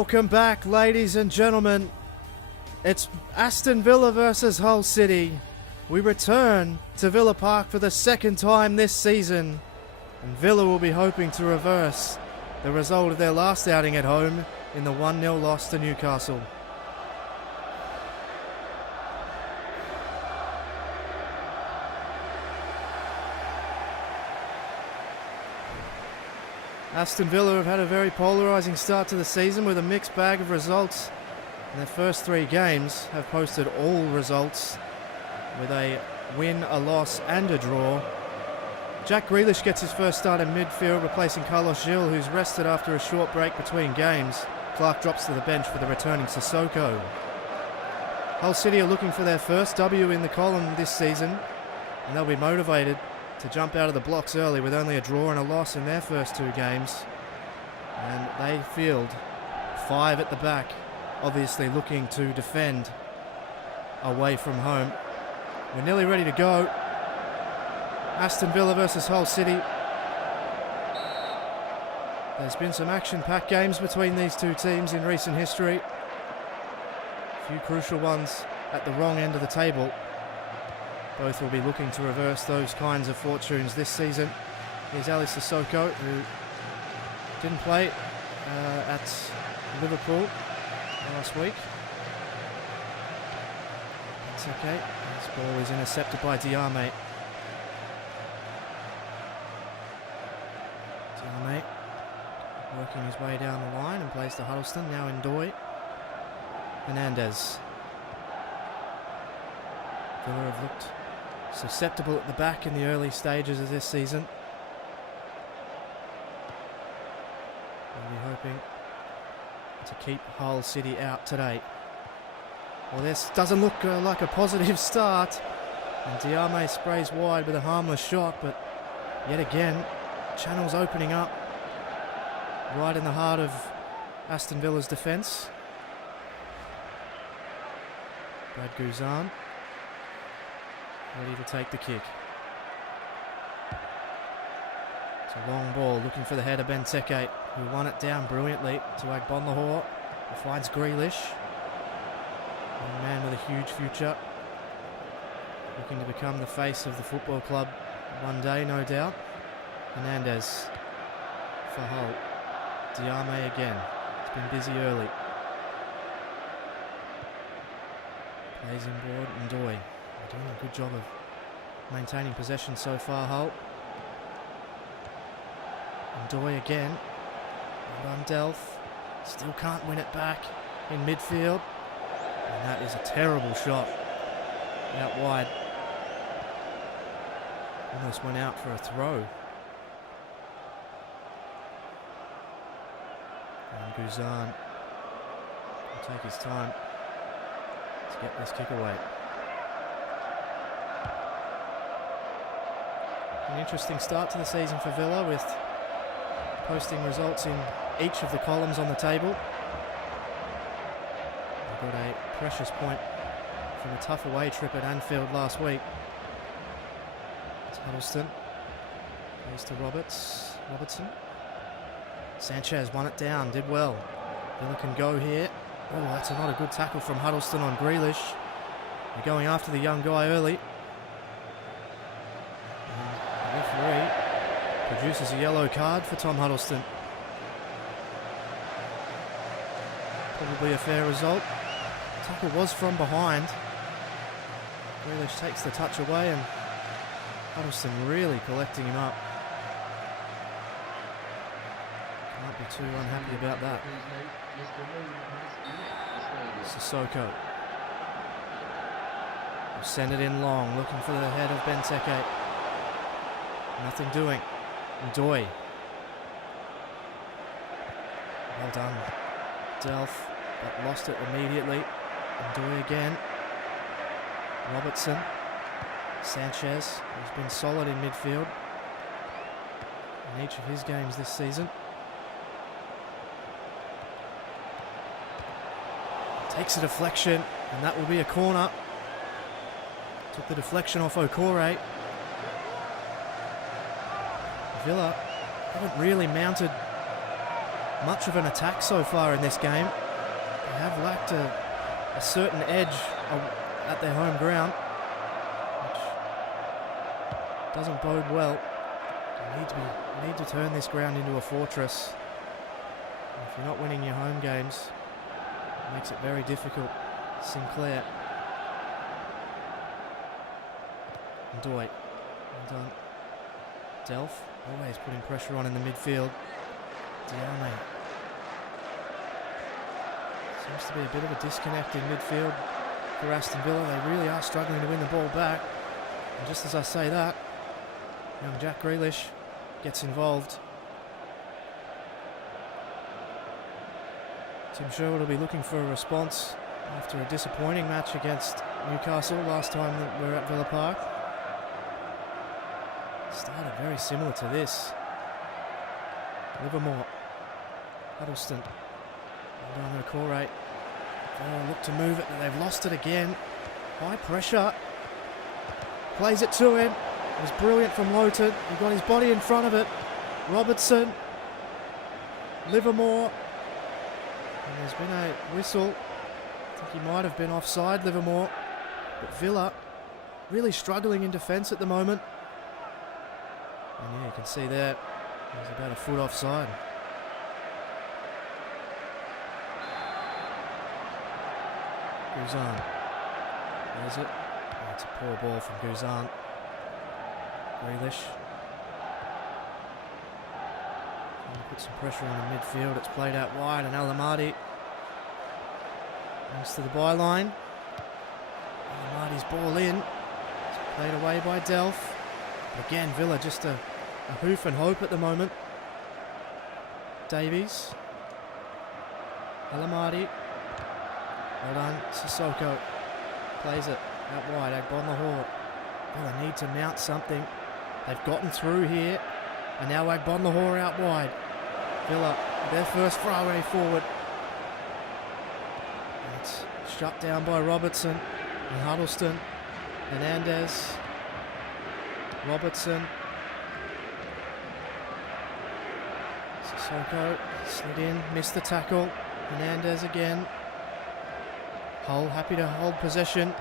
Welcome back, ladies and gentlemen. It's Aston Villa versus Hull City. We return to Villa Park for the second time this season, and Villa will be hoping to reverse the result of their last outing at home in the 1-0 loss to Newcastle. Aston Villa have had a very polarising start to the season with a mixed bag of results. In their first 3 games have posted all results with a win, a loss and a draw. Jack Grealish gets his first start in midfield, replacing Carlos Gil, who's rested after a short break between games. Clark drops to the bench for the returning Sissoko. Hull City are looking for their first W in the column this season, and they'll be motivated to jump out of the blocks early with only a draw and a loss in their first 2 games. And they field 5 at the back, obviously looking to defend away from home. We're nearly ready to go. Aston Villa versus Hull City. There's been some action-packed games between these 2 teams in recent history. A few crucial ones at the wrong end of the table. Both will be looking to reverse those kinds of fortunes this season. Here's Ali Sissoko, who didn't play at Liverpool last week. That's okay. This ball is intercepted by Diame. Diame working his way down the line and plays to Huddleston, now in Doy. Hernandez. Villa have looked susceptible at the back in the early stages of this season. We'll be hoping to keep Hull City out today. Well, this doesn't look like a positive start, and Diame sprays wide with a harmless shot, but yet again, channels opening up right in the heart of Aston Villa's defence. Brad Guzan ready to take the kick. It's a long ball looking for the header, Benteke, who won it down brilliantly to Agbonlahor, who finds Grealish. A man with a huge future, looking to become the face of the football club one day, no doubt. Hernandez for Hull. Diame again. It's been busy early. Plays inboard and Doy. They're doing a good job of maintaining possession so far, Hull. And Doy again. And Delph still can't win it back in midfield. And that is a terrible shot out wide. Almost went out for a throw. And Guzan will take his time to get this kick away. An interesting start to the season for Villa, with posting results in each of the columns on the table. They got a precious point from a tough away trip at Anfield last week. It's Huddleston. Plays to Robertson. Sanchez won it down, did well. Villa can go here. Oh, that's not a good tackle from Huddleston on Grealish. They're going after the young guy early. And the referee produces a yellow card for Tom Huddleston. Probably a fair result. The tackle was from behind. Grealish takes the touch away, and Huddleston really collecting him up. Can't be too unhappy about that. Sissoko will send it in long, looking for the head of Benteke. Nothing doing. Doy. Well done, Delph, but lost it immediately. And Doy again. Robertson. Sanchez, who's been solid in midfield in each of his games this season. Takes a deflection, and that will be a corner. Took the deflection off Okore. Villa haven't really mounted much of an attack so far in this game. They have lacked a certain edge at their home ground, which doesn't bode well. They need to turn this ground into a fortress. And if you're not winning your home games, it makes it very difficult. Sinclair. And Doy. Well done. Delph, always putting pressure on in the midfield. Diame. Seems to be a bit of a disconnect in midfield for Aston Villa. They really are struggling to win the ball back. And just as I say that, young Jack Grealish gets involved. Tim Sherwood will be looking for a response after a disappointing match against Newcastle last time that we were at Villa Park. Started very similar to this. Livermore. Huddleston. Well done, Okore. Villa look to move it, but they've lost it again. High pressure. Plays it to him. It was brilliant from Lowton. He got his body in front of it. Robertson. Livermore. And there's been a whistle. I think he might have been offside, Livermore. But Villa really struggling in defence at the moment. And yeah, you can see there, he's about a foot offside. Guzan. There's it. Oh, it's a poor ball from Guzan. Grealish. Trying to put some pressure on the midfield. It's played out wide, and Alamadi comes to the byline. Alamadi's ball in. It's played away by Delph. Again, Villa just a hoof and hope at the moment. Davies. Alamadi. Well done. Sissoko plays it out wide. Agbonlahor. Villa need to mount something. They've gotten through here. And now Agbonlahor out wide. Villa, their first throwaway forward. And it's shut down by Robertson and Huddleston. Hernandez. Robertson. Sissoko slid in, missed the tackle. Hernandez again. Hull happy to hold possession.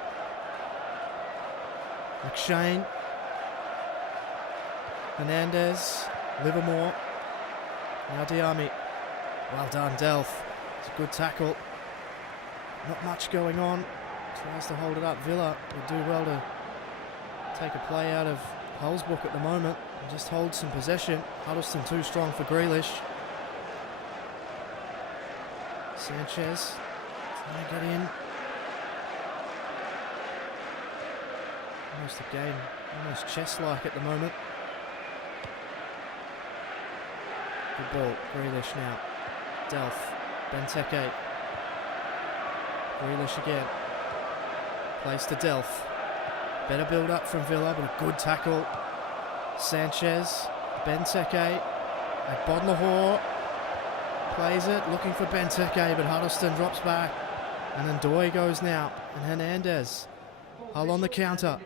McShane. Hernandez. Livermore. Now Diame. Well done, Delph. It's a good tackle. Not much going on. Tries to hold it up. Villa would do well to take a play out of Hull's book at the moment and just hold some possession. Huddleston too strong for Grealish. Sanchez trying to get in. Almost a game, almost chess-like at the moment. Good ball, Grealish now. Delph, Benteke. Grealish again. Plays to Delph. Better build up from Villa, but a good tackle. Sanchez, Benteke, Agbonlahor plays it, looking for Benteke, but Huddleston drops back. And then Doy goes now, and Hernandez. Hull on the counter.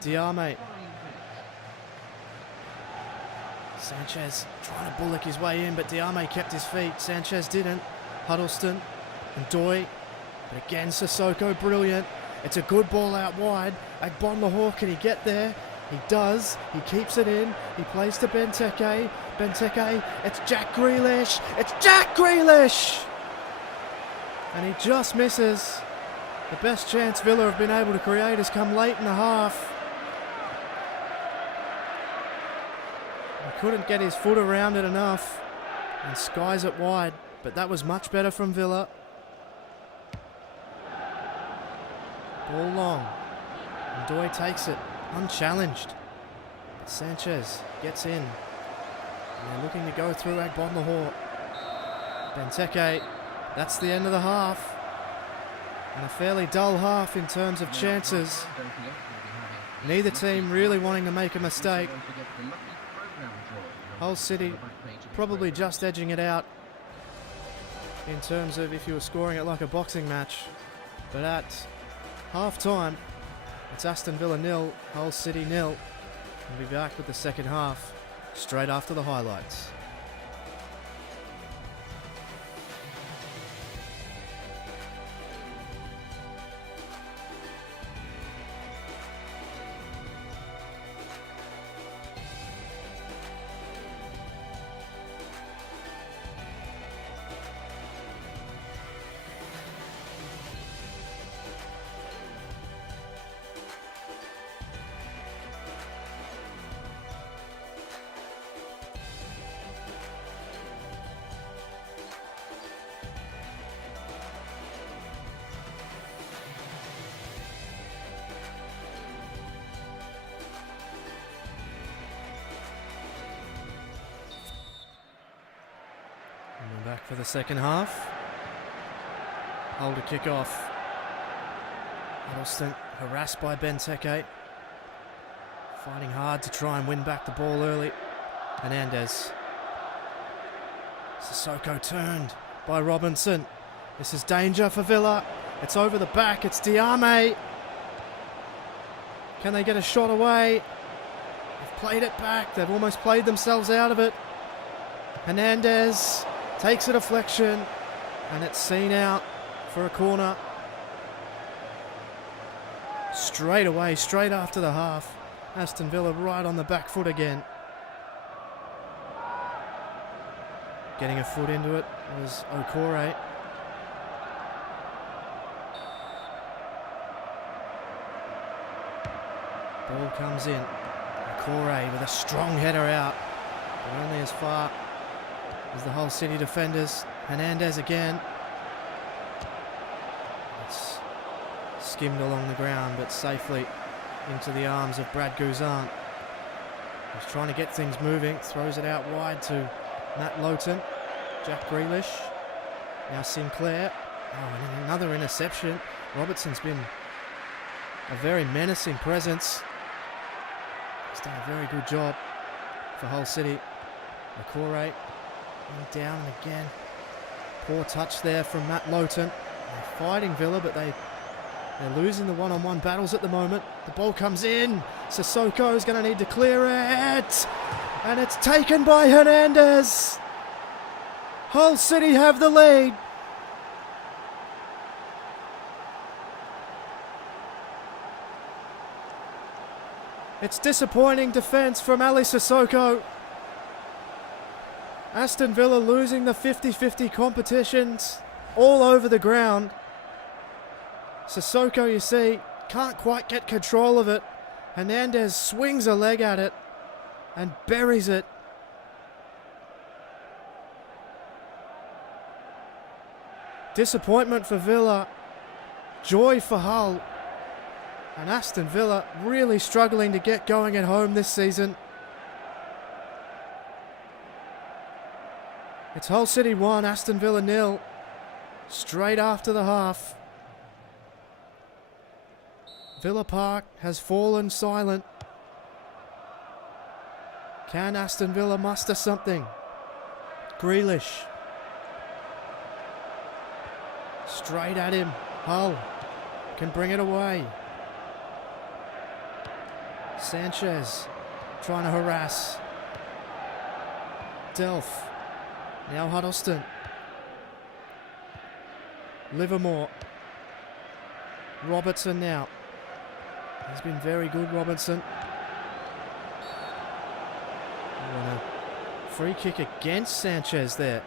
Diame. Sanchez trying to bullock his way in, but Diame kept his feet. Sanchez didn't. Huddleston and Doy. But again, Sissoko, brilliant. It's a good ball out wide. Agbonlahor, can he get there? He does. He keeps it in. He plays to Benteke. Benteke, it's Jack Grealish. It's Jack Grealish! And he just misses. The best chance Villa have been able to create has come late in the half. He couldn't get his foot around it enough and skies it wide, but that was much better from Villa. Ball long, and Doy takes it, unchallenged. But Sanchez gets in, and they're looking to go through Agbonlahor. Benteke, that's the end of the half. And a fairly dull half in terms of chances. Neither team really wanting to make a mistake. Hull City probably just edging it out in terms of if you were scoring it like a boxing match. But at half-time, it's Aston Villa 0, Hull City 0. We'll be back with the second half straight after the highlights. for the second half. Hold a kick off. Aston harassed by Benteke. Fighting hard to try and win back the ball early. Hernandez. Sissoko turned by Robinson. This is danger for Villa. It's over the back. It's Diame. Can they get a shot away? They've played it back. They've almost played themselves out of it. Hernandez takes a deflection and it's seen out for a corner. Straight away, straight after the half. Aston Villa right on the back foot again. Getting a foot into it was Okore. Ball comes in. Okore with a strong header out. But only as far as the Hull City defenders. Hernandez again. It's skimmed along the ground, but safely into the arms of Brad Guzan. He's trying to get things moving. Throws it out wide to Matt Lowton. Jack Grealish. Now Sinclair. Oh, and then another interception. Robertson's been a very menacing presence. He's done a very good job for Hull City. Okore down and again. Poor touch there from Matt Lowton. They're fighting Villa, but they're losing the one-on-one battles at the moment. The ball comes in. Sissoko is going to need to clear it. And it's taken by Hernandez. Hull City have the lead. It's disappointing defence from Ali Sissoko. Aston Villa losing the 50-50 competitions all over the ground. Sissoko, you see, can't quite get control of it. Hernandez swings a leg at it and buries it. Disappointment for Villa, joy for Hull, and Aston Villa really struggling to get going at home this season. It's Hull City 1, Aston Villa 0, straight after the half. Villa Park has fallen silent. Can Aston Villa muster something? Grealish. Straight at him. Hull can bring it away. Sanchez trying to harass. Delph. Now Huddleston. Livermore. Robertson now. He's been very good, Robertson. And a free kick against Sanchez there.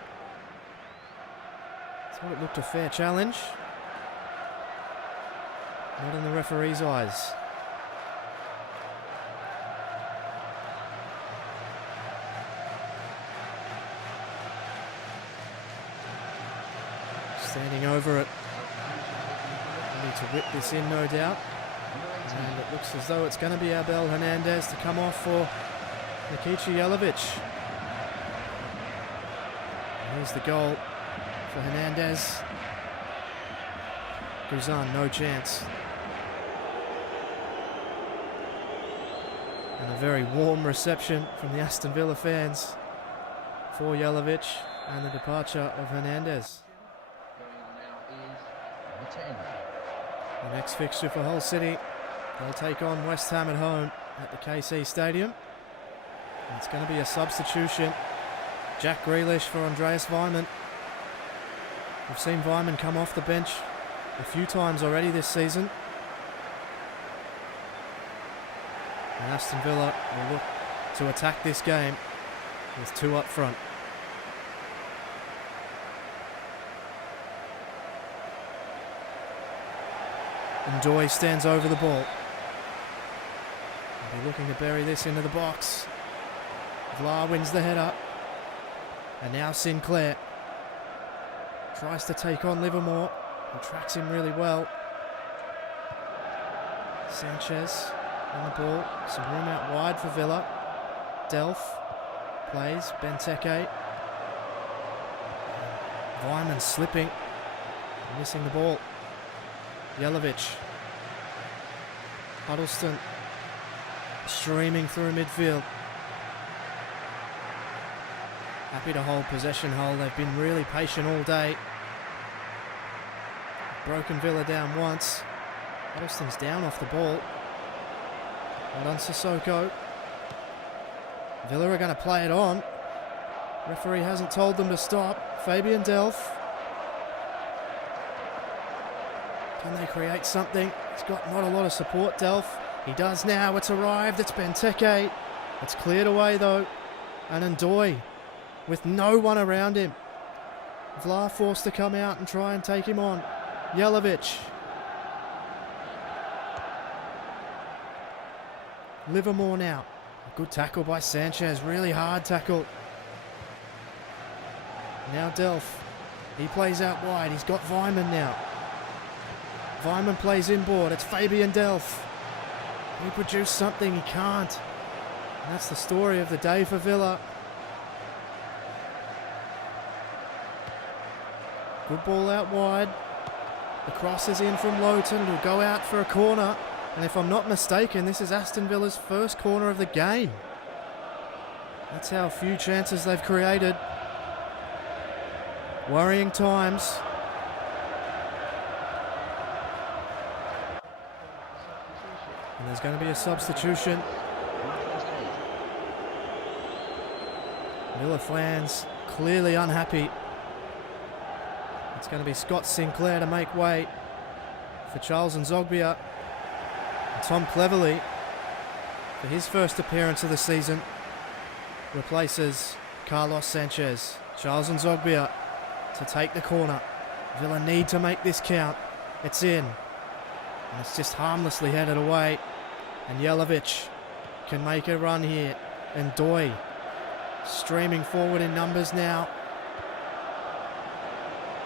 Thought it looked a fair challenge. Not in the referee's eyes. Standing over it. Need to whip this in, no doubt. And it looks as though it's going to be Abel Hernandez to come off for Nikica Jelavic. Here's the goal for Hernandez. Guzan, no chance. And a very warm reception from the Aston Villa fans for Jelavic and the departure of Hernandez. The next fixture for Hull City, they'll take on West Ham at home at the KC Stadium. And it's going to be a substitution. Jack Grealish for Andreas Weimann. We've seen Weimann come off the bench a few times already this season. And Aston Villa will look to attack this game with two up front. And Doy stands over the ball. They'll be looking to bury this into the box. Vla wins the header. And now Sinclair tries to take on Livermore. He tracks him really well. Sanchez on the ball. Some room out wide for Villa. Delph plays. Benteke. Vyman slipping, missing the ball. Jelavic. Huddleston streaming through midfield. Happy to hold possession, Hull. They've been really patient all day. Broken Villa down once. Huddleston's down off the ball. Well done, Sissoko. Villa are going to play it on. Referee hasn't told them to stop. Fabian Delph. Can they create something? He's got not a lot of support, Delph. He does now. It's arrived. It's Benteke. It's cleared away, though. And Ndoye with no one around him. Vla forced to come out and try and take him on. Jelavic. Livermore now. A good tackle by Sanchez. Really hard tackle. Now Delph. He plays out wide. He's got Vyman now. Vyman plays inboard. It's Fabian Delph. Can he produce something? He can't. And that's the story of the day for Villa. Good ball out wide. The cross is in from Lowton. It'll go out for a corner. And if I'm not mistaken, this is Aston Villa's first corner of the game. That's how few chances they've created. Worrying times. And there's going to be a substitution. Villa fans clearly unhappy. It's going to be Scott Sinclair to make way for Charles Nzogbia. And Tom Cleverley, for his first appearance of the season, replaces Carlos Sanchez. Charles Nzogbia to take the corner. Villa need to make this count. It's in. And it's just harmlessly headed away. And Jelavic can make a run here. And Ndoye streaming forward in numbers now.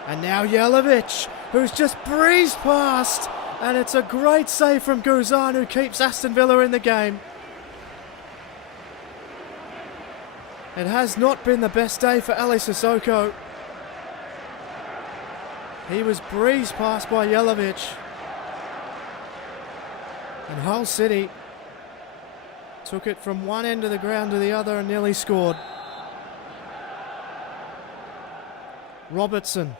And now Jelavic, who's just breezed past. And it's a great save from Guzan, who keeps Aston Villa in the game. It has not been the best day for Ali Sissoko. He was breezed past by Jelavic. And Hull City took it from one end of the ground to the other and nearly scored. Robertson.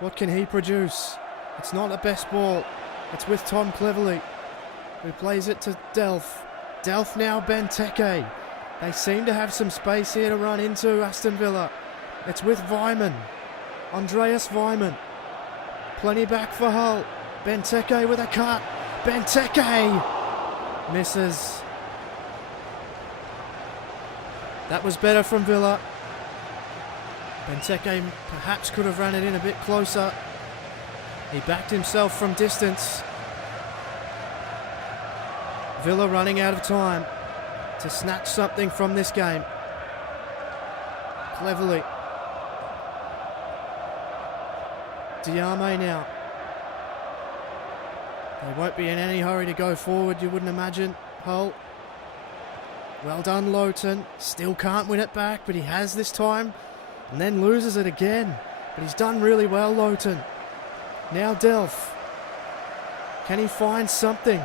What can he produce? It's not a best ball. It's with Tom Cleverley, who plays it to Delph. Delph now Benteke. They seem to have some space here to run into Aston Villa. It's with Vyman. Andreas Vyman. Plenty back for Hull. Benteke with a cut. Benteke misses. That was better from Villa. Benteke perhaps could have run it in a bit closer. He backed himself from distance. Villa running out of time to snatch something from this game. Cleverly. Diame now. They won't be in any hurry to go forward, you wouldn't imagine. Hull. Well done, Lowton. Still can't win it back, but he has this time. And then loses it again. But he's done really well, Lowton. Now Delph. Can he find something?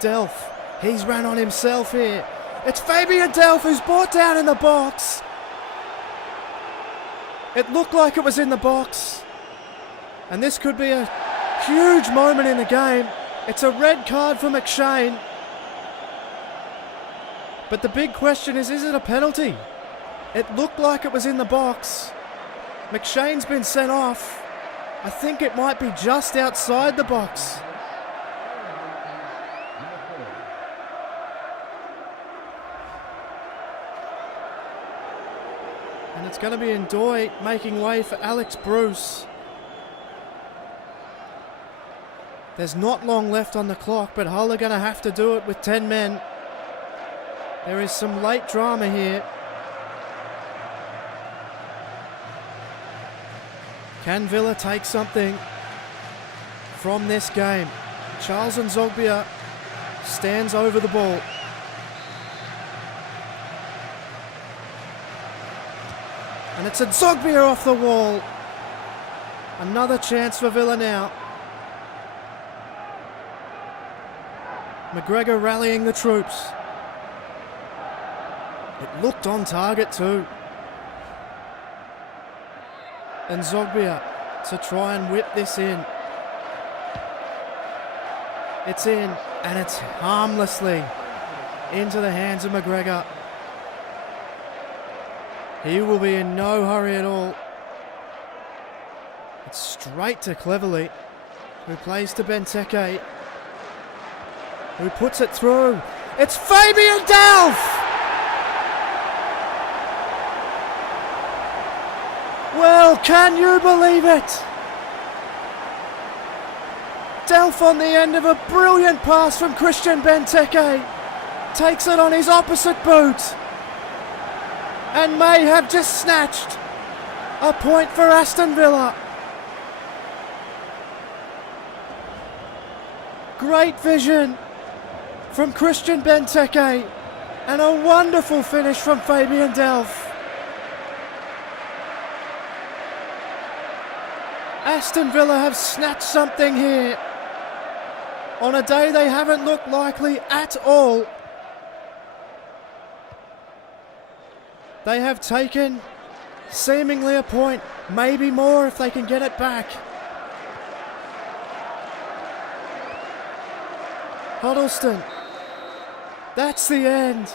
Delph. He's ran on himself here. It's Fabian Delph who's brought down in the box. It looked like it was in the box. And this could be a huge moment in the game. It's a red card for McShane. But the big question is it a penalty? It looked like it was in the box. McShane's been sent off. I think it might be just outside the box. And it's going to be Ndoye making way for Alex Bruce. There's not long left on the clock, but Hull are going to have to do it with 10 men. There is some late drama here. Can Villa take something from this game? Charles Nzogbia stands over the ball. And it's a Zogbia off the wall. Another chance for Villa now. McGregor rallying the troops. It looked on target too. And Zogbia to try and whip this in. It's in, and it's harmlessly into the hands of McGregor. He will be in no hurry at all. It's straight to Cleverly, who plays to Benteke, who puts it through. It's Fabian Delph! Well, can you believe it? Delph on the end of a brilliant pass from Christian Benteke takes it on his opposite boot and may have just snatched a point for Aston Villa. Great vision from Christian Benteke and a wonderful finish from Fabian Delph. Aston Villa have snatched something here on a day they haven't looked likely at all. They have taken seemingly a point, maybe more if they can get it back. Huddleston, that's the end.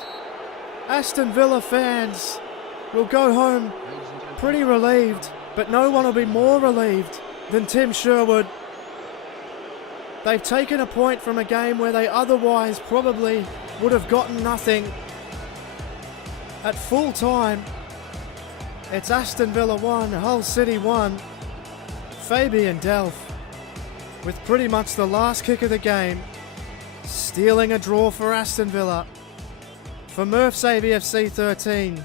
Aston Villa fans will go home pretty relieved, but no one will be more relieved than Tim Sherwood. They've taken a point from a game where they otherwise probably would have gotten nothing. At full time, it's Aston Villa 1, Hull City 1. Fabian Delph, with pretty much the last kick of the game, stealing a draw for Aston Villa. For Murph's A.F.C 13,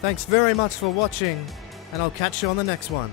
thanks very much for watching, and I'll catch you on the next one.